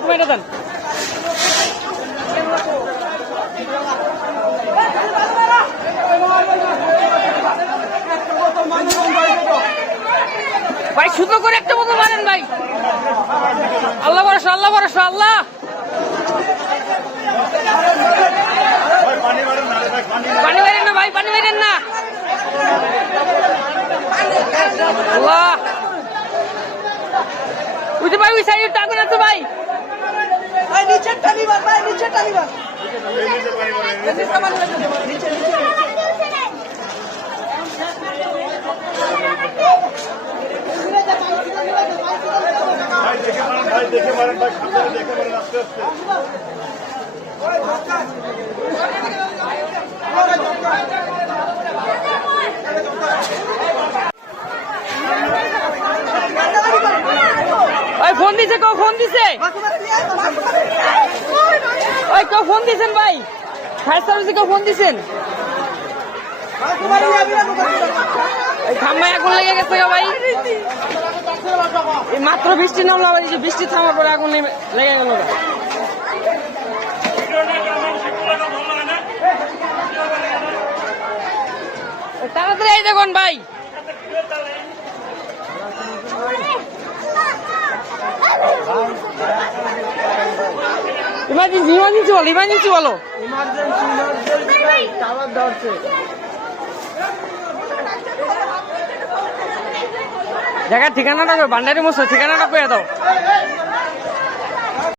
Tomato দেন। ভাই শুধু করে একটা মতো মারেন ভাই। আল্লাহ ভরসা, আল্লাহ ভরসা, আল্লাহ। পানি মারেন না ভাই, পানি মারেন না। আল্লাহ বুঝতে পারি, ওই সাইডে টাকা না তো ভাই। নিচের টানিবার ভাই, নিচের টানিবার। দেখে মারেন ভাই, দেখে মারেন আস্তে আস্তে। ফোন দিছে, কেউ ফোন দিছে, ওই কেউ ফোন দিছেন ভাই, ফায়ার সার্ভিসে কেউ ফোন দিছেন। খাম্বায় আগুন লেগে গেছে ভাই, মাত্র বৃষ্টি নামলো, আবার বৃষ্টি থামার পরে আগুন লেগে গেল। তাড়াতাড়ি এই দেখুন ভাই, ইমার্জেন্সি ইমার্জেন্সি বলো, ইমার্জেন্সি বলো। জায়গার ঠিকানাটা, ভান্ডারি মোড় ঠিকানাটা পেয়ে দাও।